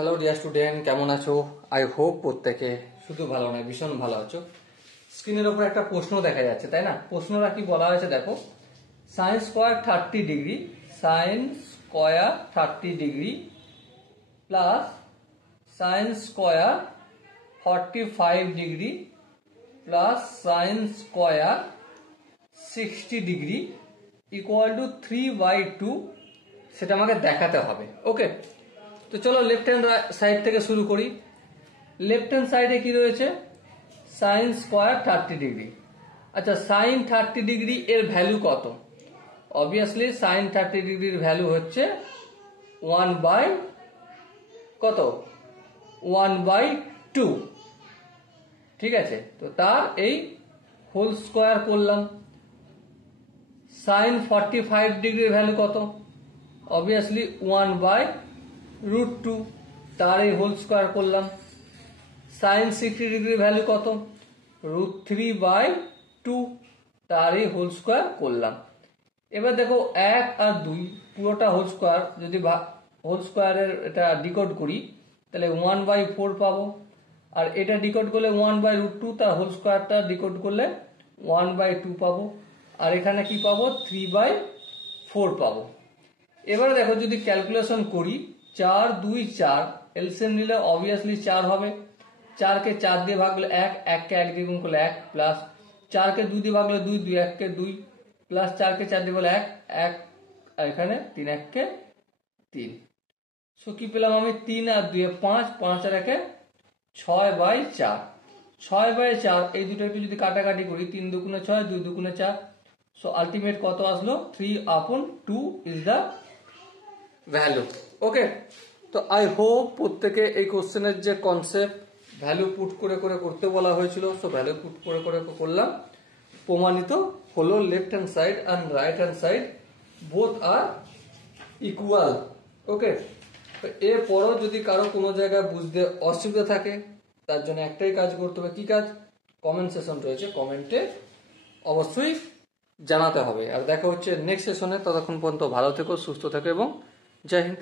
Hello dear student, কেমন আছো? I hope প্রত্যেকে শুধু ভালো নয়, ভীষণ ভালো আছো। স্ক্রিনের ওপর একটা প্রশ্ন দেখা যাচ্ছে, তাই না? প্রশ্নটা কি বলা হয়েছে দেখো, sine square 30 degree, sine square 30 degree plus sine square 45 degree plus sine square 60 degree equal to 3/2, সেটা আমাকে দেখাতে হবে। ওকে, তো চলো লেফট হ্যান্ড সাইড থেকে শুরু করি। লেফট হ্যান্ড সাইডে কি রয়েছে? Sine square 30 degree. আচ্ছা, সাইন 30 ডিগ্রি এর ভ্যালু কত? অবভিয়াসলি সাইন 30 ডিগ্রির ভ্যালু হচ্ছে 1/, কত? 1/2। ঠিক আছে, তো তার এই হোল স্কোয়ার করলাম। সাইন 45 ডিগ্রির ভ্যালু কত? অবভিয়াসলি 1/√2, তার এই হোল স্কোয়ার করলাম। সাইন 60 ডিগ্রির ভ্যালু কত? √3/2, তার এই হোল স্কোয়ার করলাম। এবার দেখো 1 আর 2 পুরোটা হোল স্কোয়ার, যদি হোল স্কোয়ারের এটা ডিকোড করি তাহলে 1/4 পাবো, আর এটা ডিকোড করলে 1/√2, তার হোল স্কোয়ারটা ডিকোড করলে 1/2 পাবো, আর এখানে কি পাবো? 3/4 পাবো। এবারে দেখো যদি ক্যালকুলেশন করি, 4 2 4 এলসিএম নিলে অবভিয়াসলি 4 হবে। 4 কে 4 দিয়ে ভাগলে 1, 1 কে 1 দিয়ে গুণ করলে 1, প্লাস 4 কে 2 দিয়ে ভাগলে 2, 2 1 কে 2, প্লাস 4 কে 4 দিয়ে ভাগলে 1, 1, আর এখানে 3 1 কে 3। সো কি পেলাম আমি? 3 আর 2 5, 5 আর 1 6/4। 6/4 এই দুটো একটু যদি কাটাকাটি করি, 3 দুগুণে 6, 2 দুগুণে 4, সো আলটিমেট কত আসলো? 3/2 ইজ দ্য ভ্যালু। ওকে, তো আই হোপ প্রত্যেকে এই কোশ্চেনের যে কনসেপ্ট ভ্যালু পুট করে করে করতে বলা হয়েছিল, সো ভ্যালু পুট করে করে করলাম, প্রমাণিত হলো left hand side and right hand side both আর ইকুয়াল। ওকে, তো এরপরও যদি কারো কোনো জায়গায় বুঝতে অসুবিধা থাকে, তার জন্য একটাই কাজ করতে হবে। কি কাজ? কমেন্ট সেশন রয়েছে, কমেন্টে অবশ্যই জানাতে হবে। আর দেখা হচ্ছে নেক্সট সেশনে। ততক্ষণ পর্যন্ত ভালো থেকো, সুস্থ থেকো এবং জয় হিন্দ।